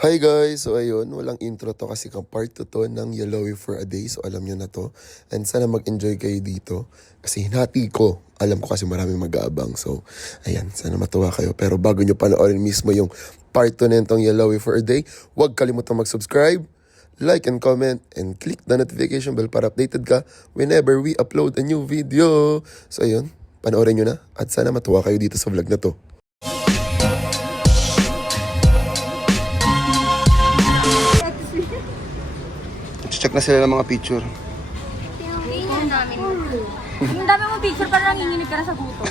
Hi guys! So ayun, walang intro to kasi part 2 to ng Yellowy for a Day. So alam nyo na to. And sana mag-enjoy kayo dito. Kasi hinati ko. Alam ko kasi maraming mag-aabang. So ayan, sana matuwa kayo. Pero bago nyo panoorin mismo yung part 2 na itong Yellowy for a Day, huwag kalimutang mag-subscribe, like and comment, and click the notification bell para updated ka whenever we upload a new video. So ayun, panoorin nyo na. At sana matuwa kayo dito sa vlog na to. Check na sila ng mga picture. Ang dami mo. Ang dami mo picture para nanginginig ka na sa gutom.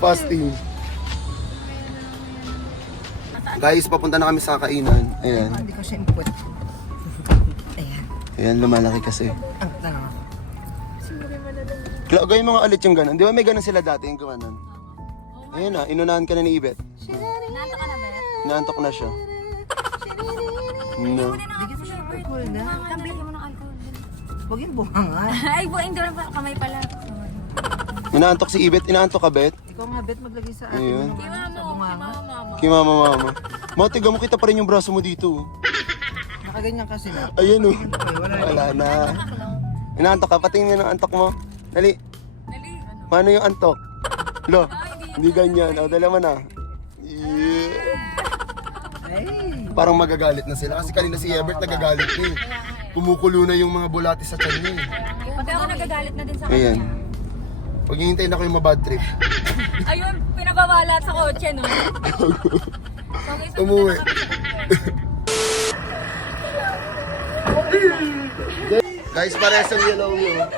Fasting. Guys, papunta na kami sa kainan. Ayan. Hindi ko siya input. Ayan. Ayan, lumalaki kasi. Ang tanong ako. Gawin mo nga ulit yung ganon. Di ba may ganon sila dati yung ganon? Ayan na, inunahan ka na ni Ibet. Nanto ka na, Bet? Naantok na siya. No. Bigyan mo siya ng alcohol na. Bili mo ng alcohol. Huwag yung buhangan. Ay, buhayin doon pa. Kamay pala. Inaantok si Ibet. Inaantok ka, Bet? Ikaw nga, Bet, maglagay sa atin. Ayun. Kay mama. Kay mama. Matiga mo kita pa rin yung braso mo dito. Nakaganyan kasi na. Ayan o. Wala. Wala na. Inaantok ka. Patingin nga ng antok mo. Dali. Dali. Paano yung antok? Lo, hindi ganyan. O, dala mo na. Yeah. Ay. Parang magagalit na sila. Kasi kanina si Ebert nagagalit na eh. Kumukulo na yung mga bulati sa tiyan niya eh. Pati ako nagagalit na din sa Ayan. kanya. Huwag hihintayin ako yung mabad trip. Ayun, pinabawala sa kotse, no? Umuwi. Guys, parehas ang yellow yun.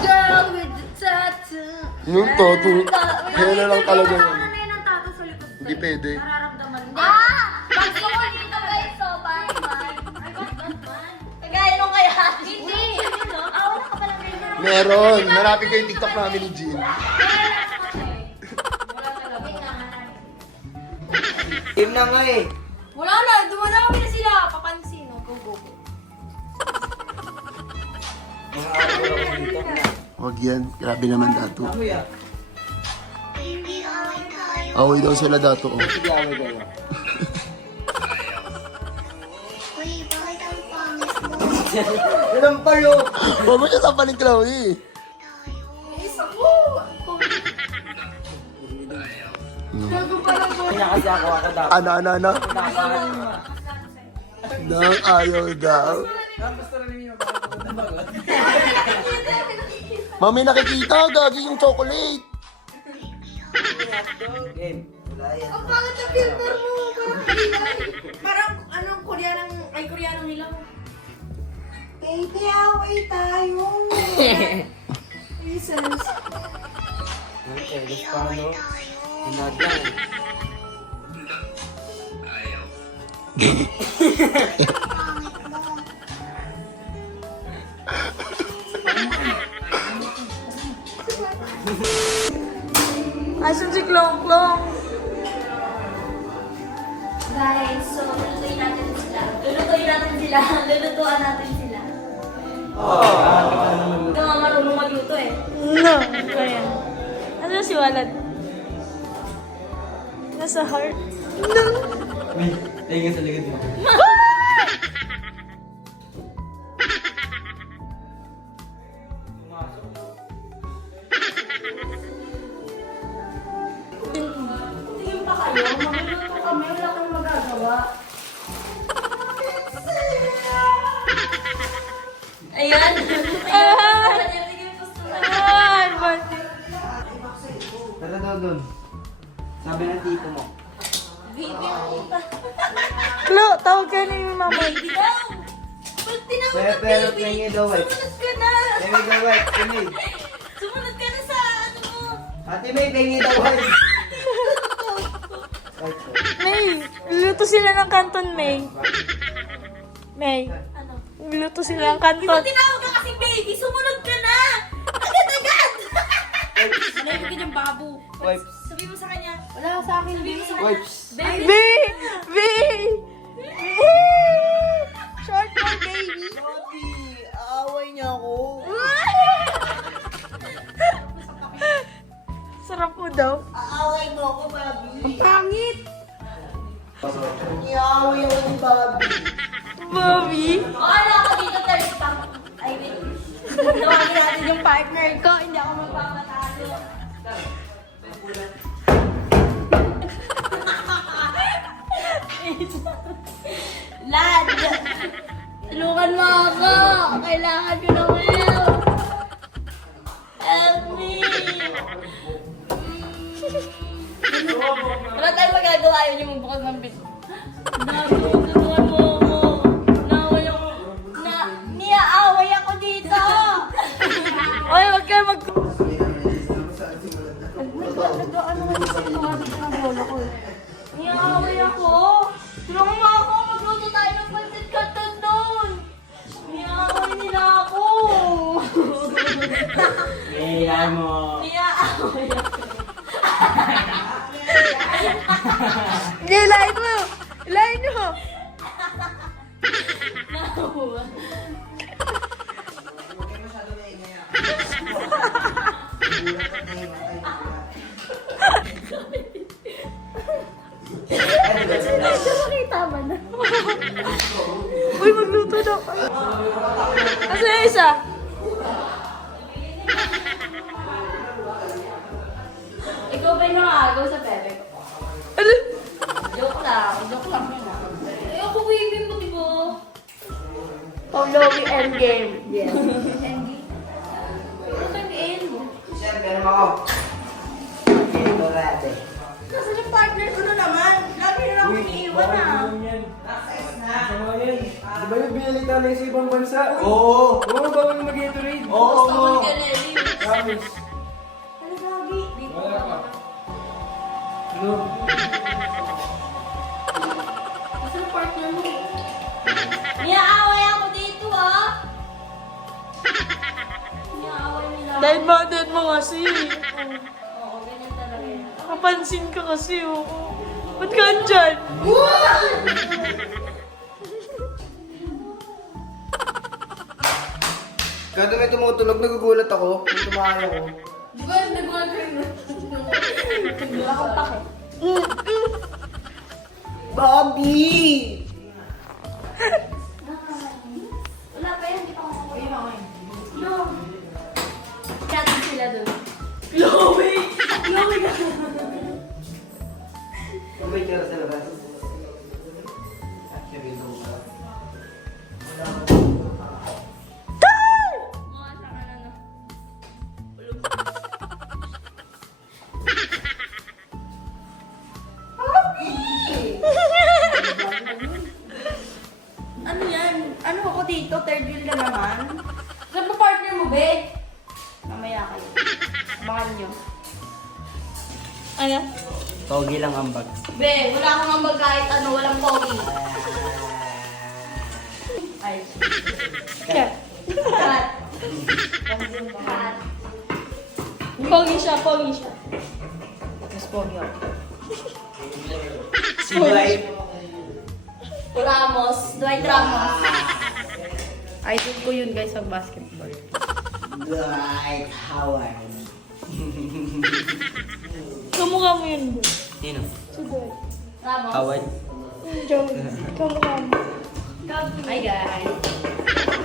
Girl with the tattoo. Yung tattoo. Kaya na lang talaga yun. Ano na yun ang tattoo sa likod? Hindi pwede. Nararamdaman mo. Ah! Pag ko dito guys, so Batman. Ay, Batman. Kagaya nung kaya. Hindi. Ah, wala ka palang ganyan. Meron. Hanapin ko yung TikTok namin ni Jean. Team na nga eh. Wala na, dumadami na sila. Papansin, no? Go, go, go. Huwag yan. Grabe naman dato. Away daw sila dato. Oh. Walang palo. Huwag mo siya sampalin, Chloe. Kanya kasi ako dapat. Ano? Nang ayaw daw. Mami, nakikita. Gagi yung chocolate. Game. Wala yan. Ang pangat na filter mo. Parang anong Koreanang, ay Koreanang nilang. Baby, away tayo. Jesus. Okay, gusto pa ano? Hinadyan. Asan si Klong Klong? Guys, so lulutuin natin sila. Lulutuan natin sila. Hindi ka nga marunong magluto eh. No. Ayan. Ano si Walad? Nasa heart. No. Tingin sa likod mo. Tingin pa kayo, magluluto kami, wala kang magagawa. Ayan. Sige, gusto na. Ay, bati. Tara daw doon. Sabi ng tito mo. Klo, tawag ka ni mama. Baby daw. Pag tinawag ng Pero baby, tingin daw eh. sumunod ka na. Tingin daw eh. Tingin. Sumunod ka na sa ano mo. Ate May, tingin daw eh. May, luto sila ng Canton, May. May, Ano? luto sila ng Di ba Canton. tinawag ka kasi baby, sumunod ka na. Agad-agad. Sinabi ko ng babu. Wipes. Sabi mo sa kanya. Wala sa akin. Sabi mo sa kanya. Wipes. Baby. B! B! Short for baby. Papi, aaway niya ako. Sarap mo daw. Aaway mo ako, Papi. Pangit! Iyawi ako ni Bobby. Bobby? Akala ko dito third pump. Ay, wait. Tawagin natin yung partner ko. Hindi ako magpapatalo. Lad! Tulungan mo ako! Kailangan ko ng help! Help me! Wala tayong magagawa. Yun yung magbukas ng bit. Dami, tulungan mo ako. Naaway ako. Niaaway ako dito! Oy, wag kayo mag... Niaaway ako. Tulungan mo ako. Magluto tayo ng pancit canton doon. Niaaway nila ako. Iyan mo. Niaaway ako. Hindi, ilahin mo! Ilahin mo! Nahawa. Huwag kayo masyado na ingaya. Nakita mo na. Uy, magluto daw kayo. Asa yung isa? Ikaw ba yung nakagaw sa bebe ko? Ano? Joke lang yun ah. Ayoko waving mo, diba? Paulowi endgame. Yes. Endgame? Ano ba yung end mo? Sir, meron ako. Ito rate. Nasaan yung partner ko na naman? Lagi na ako iniiwan ah. Di ba yung binalita na sa ibang bansa? Oo. Oo, bawal na mag-Gatorade. Oo. Gusto ko ni Ganeli. Promise. Ano gagi? Dito Wala ka. ka. Ano? Nasaan yung partner mo? Niaaway ako dito ah. Niaaway nila. Dahil banded mo kasi. Oo, ganyan talaga yan. Nakapansin ka kasi, oo. Ba't ka andyan? Kada may tumutulog, nagugulat ako. May tumahay ako. Di ba yung nag-working na? Wala akong pake. Bobby! Wala pa yan, hindi pa ako kumain. No. Natin sila dun. Chloe! Chloe na. Kung may tira sa labas. Actually, ito ko. Mga saka na na. Ano yan? Ano ako dito? Third wheel ka naman? Saan ba partner mo, be? Mamaya kayo. Abangan nyo. Ano? Pogi lang ang bag. Be, wala akong ambag kahit ano, walang pogi. Ay. Kaya. Cut. Cut. Pogi siya, pogi siya. Mas pogi ako. Si Dwight. Ramos. Dwight Ramos. Idol ko yun guys sa basketball. Dwight Howard. Kamukha mo yun, boy. Sino? Si Boy. Ramos. Howard. Joey. Kamukha mo. Hi guys.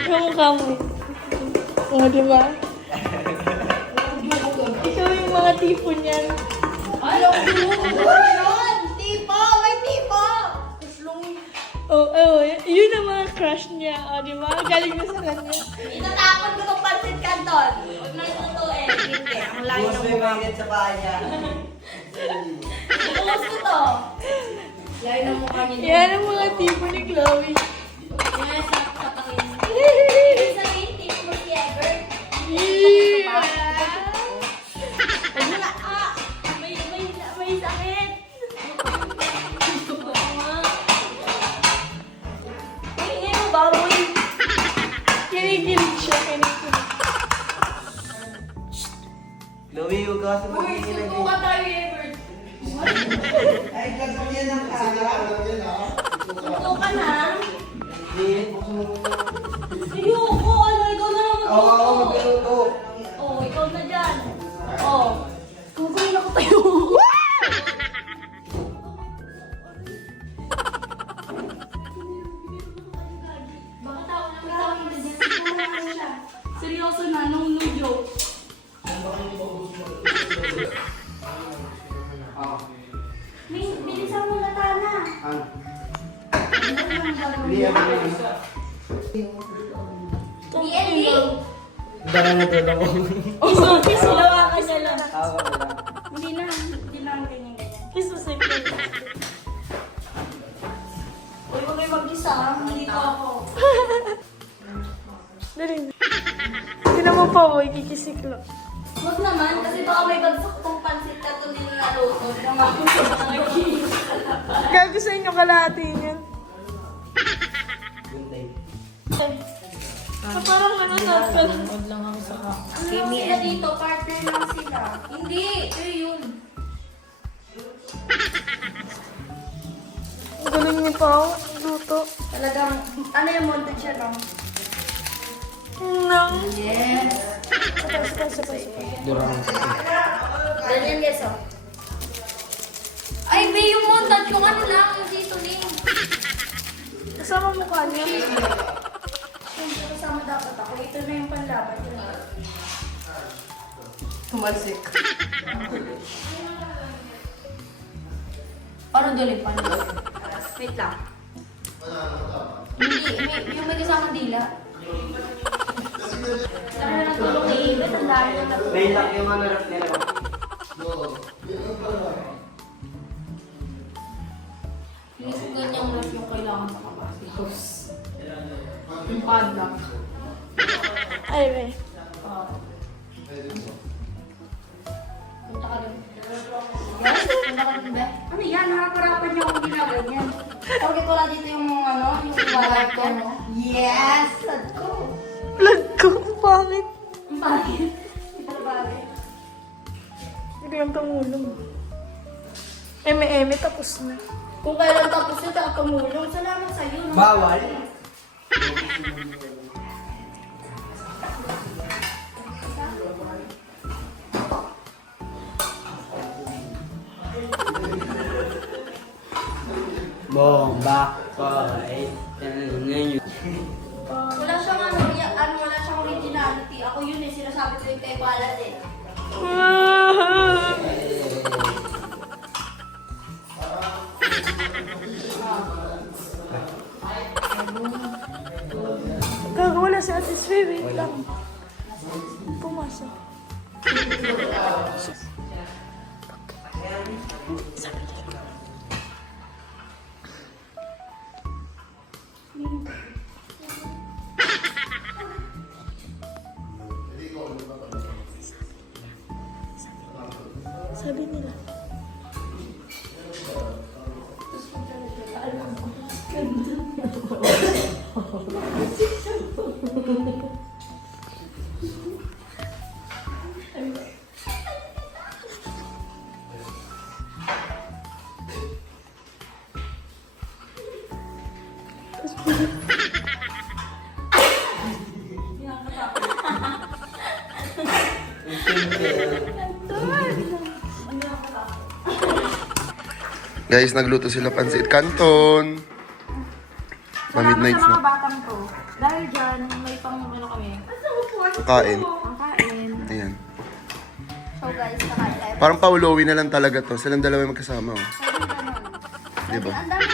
Kamukha mo yun. Oo, di ba? Ikaw yung mga tipo niyan. Ano? Yun! Tipo! May tipo! Oh, yun ang mga crush niya. O, di ba? Galing na sa kanya. Itatapon ko ng pancit canton. Huwag na itutuin. Hindi. Ang layo ng mukha ko. sa paa niya. Bukas ko to. Layo ng mukha niya. Yan ang mga tipo ni Chloe. Yes, sa pangin. Ibig sabihin, tipo mo si Ever. Yeah! Ano na? Ah! May sakit. Ingay mo ba, boy? Kinikilig siya, kinikilig. Chloe, huwag ka sa pagiging lagi. Subukan tayo, Ever. Ay, gagawin yan ang kala. Subukan ha. Hindi, buksan mo muna. Ayoko, ano, ikaw na lang Oo, magluto. magluluto. Oo, ikaw na dyan. Oo. Kukunin ako tayo. Hindi ako yun. BNB! Baka natulog ko. Silawakan niya lang. Tawa ko lang. Hindi na ganyan. Kiss mo sa'yo. Uy, huwag kayo mag-isa. Hindi ko ako. Dali. Hindi naman pa ako, ikikisik lang. Huwag naman, kasi baka may bagsak kong pansit na ito din naluto. Gago sa inyo kalahati niyan. Guntay. Parang nanonood. Ano sila dito? Partner lang sila. Hindi, ito yun. Ang galing niyo pa ako. Luto. Talagang, ano yung montage siya lang? Nang. Yes. Sabay. Durang. Ganyan guys, oh. Ay, may yung montage kung ano lang, yung seasoning. Kasama mukha niya. Hindi kasama dapat ako. Ito na yung panlaban. Tumalsik. Parang dulit pa. Wait lang. Hindi, yung may kasama dila. Sabi na natulong ni Ibet, ang dami na natulong. May lock yung ano rap nila. Yung ganyang ref yung kailangan sa kapatid. Yung padlock. Ay, be. Punta ka dun. Yes, punta ka dun, Be. Ano yan? Harap-harapan niya akong ginaganyan. Bakit wala dito yung ano? Yung wallet ko, no? Yes! Let's go! Vlog ko. Ang pangit. Ang bagay. Ito na bagay. Hindi yung tumulong. Eme-eme, tapos na. Kung kailan tapos yun, saka tumulong. Salamat sa'yo, no? Bawal. Bomba. Alright. Ngayon. Wala siyang wala siyang originality. Ako yun eh, sinasabi ko yung kay Balat eh. Gago, wala si Ate Sway. Wait lang. Pumasok. Sabi nila. Guys, nagluto sila pansit canton. Pa-midnight Salamat sa mga na. batang to. Dahil dyan, may pang ano kami. Kain. Ang kain. Ayan. So guys, nakain tayo. Parang Paulowi na lang talaga to. Silang dalawa yung magkasama. Oh. Pwede ganun. Diba? Ang dami.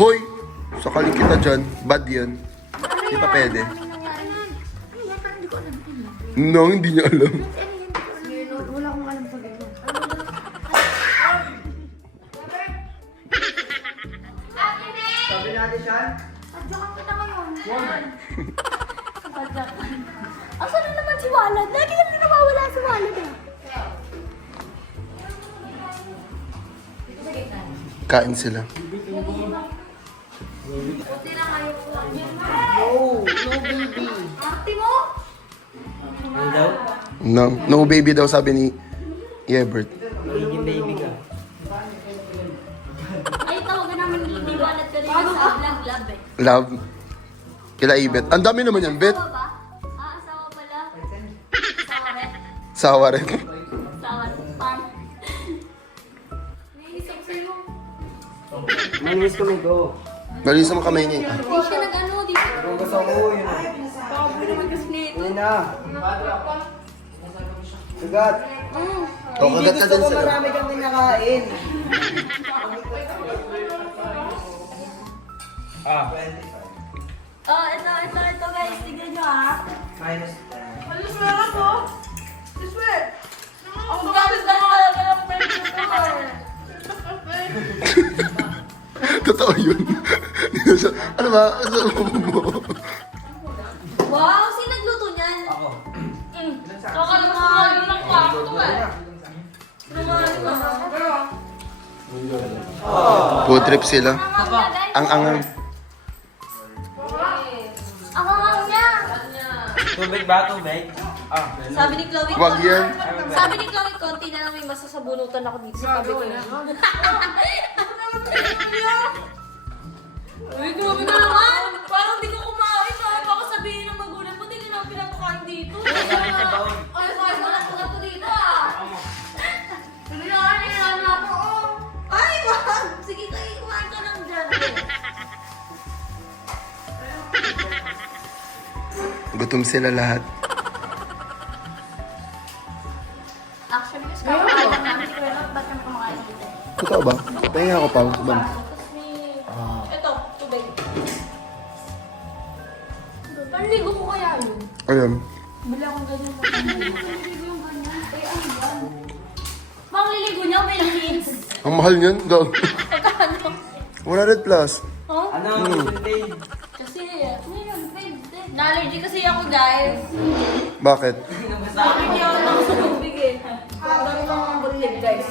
Hoy! Sakaling kita dyan. Bad yan. Di pa pwede. Ang nangyari nun. Ano yan? Parang hindi ko alam. No, hindi niya alam. Wala akong alam sa ganyan. Sabi natin siya. Sadyakan kita ngayon. Sadyakan. Asan na naman si Walad? Lagi lang din nawawala si Walad eh. Sa gitna. Kain sila. Buti lang kayo po. No baby. Arte mo? Ano daw? No baby daw sabi ni Yebert. Magiging baby ka. Ay, tawagan namin ni Walad ka rin sa vlog lab eh. Love. Kila Ibet. Ang dami naman yan, Bet. Asawa ba? Ah, asawa pala. Asawa rin. Sawa rin. Asawa rin. Pan. Naiisip sa'yo. Manilis kami, go. Malinis ang kamay niya. Di siya nag-ano, di siya. Kung gusto ko, yun. Pakaboy naman kasi nito. Yun na. Sugat. O, kagat na din sila. Marami kang kinakain. Ah. Oh, ito guys. Tignan nyo ah. Minus 10. Ang ganda talaga ng picture ko. Totoo yun. Ano ba? Ano mo? Wow, sino nagluto niyan? Ako. Kakalamahan ng kwarto eh. Food trip sila. Ang angang. Ang angang niya. Tubig ba? Tubig? Ah. Sabi ni Chloe, Wag yan. Sabi ni Chloe, konti na lang may masasabunutan ako dito sa tabi ko. Uy, grabe ka naman! Parang di ko kumain ha. Baka sabihin ng magulang mo, di ka na pinapakain dito. Ay, wala ko dito ah. Kailangan na ako. Ay, wag! Sige, kayo kumain ka lang dyan. Gutom sila lahat. Actually, mas kumakain lang namin. Pero ba't kami kumakain dito? Totoo ba? Pahinga ako pa. Ban. Tapos may... Ito, tubig. Panligo ko kaya yun? Ayun. Bili akong ganyan. Panligo yung ganyan. Eh, ano yan? Pang liligo niya, may kids. Ang mahal niyan. Go. Pagkano? 100 plus. Huh? Ano? Paid. Kasi, may nag-paid din. Na-allergy kasi ako, guys. Bakit? Allergy ako lang sa tubig eh. Ang dami ng bulig, guys.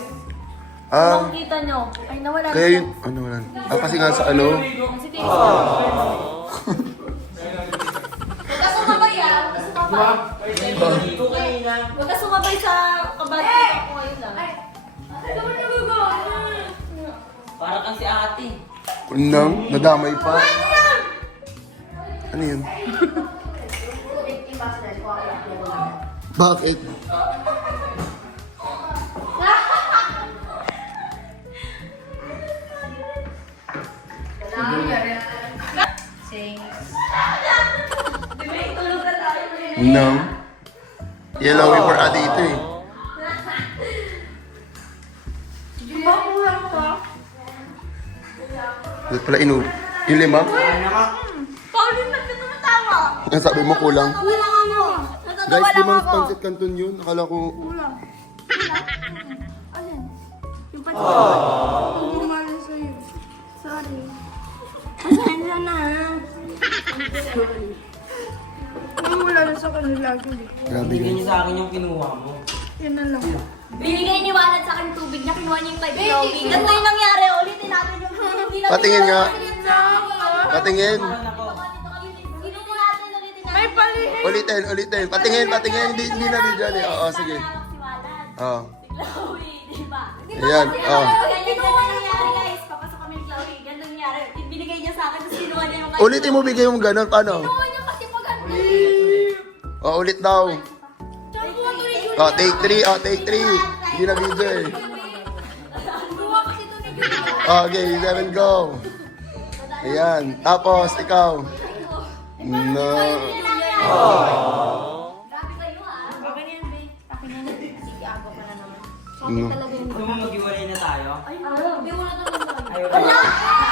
Ah, Kung kita nyo, ay nawala kaya na yun. Ano wala? Ah, kasi nga sa ano. Ang si Tito. Huwag ka sumabay ah. Huwag ka sumabay. Ito kanina. Huwag ka sumabay sa kabati ko ngayon ah. Ay, naman nagagawa. Para kang si ate. Unang, nadamay pa. Ano yun? Bakit? No. Yellow for ate ito eh. Ba't pala yung lima? Ano ka? Pauline, ba't ka tumatawa? Ang sabi mo kulang. Natawa lang ako. Natatawa Guys, lang limang ako. pancit canton yun. Akala ko... Alin? Yung pansin. Hindi naman sa'yo. Sorry. Pasensya na. Wala na sa kanila lagi. Grabe Bigyan guys. niyo sa akin yung kinuha mo. Yan na lang. Binigay ni Walad sa akin tubig na kinuha niya yung kay Chloe. Ganito yung nangyari. Ulitin natin yung hindi natin. Patingin nga. Patingin. Ulitin natin, ulitin natin. May palihin. Ulitin. Patingin. Hindi na video eh. Oo, sige. Si Walad. Oo. Si Chloe, di ba? Ayan, oh. Ganyan yung nangyari guys. Papasok kami ni Chloe. Ganyan yung nangyari. Binigay niya sa akin, tapos kinuha niya yung kay Ulitin mo bigay yung ganun. Paano? Kinuha niya kasi pag ano. Oh, ulit daw. Kinuha to ni Julia. Oh, take 3. Oh, take 3. Hindi na video eh. Kinuha kasi to ni Julia. Okay, 7 go. Ayan. Tapos, ikaw. No. Grabe kayo ah. Okay na yan, babe. Akin na yan. Sige, ako pa na naman. No. Talaga yun. Gusto mo mag-iwalay na tayo? Ay, hindi mo na talaga. Ayaw.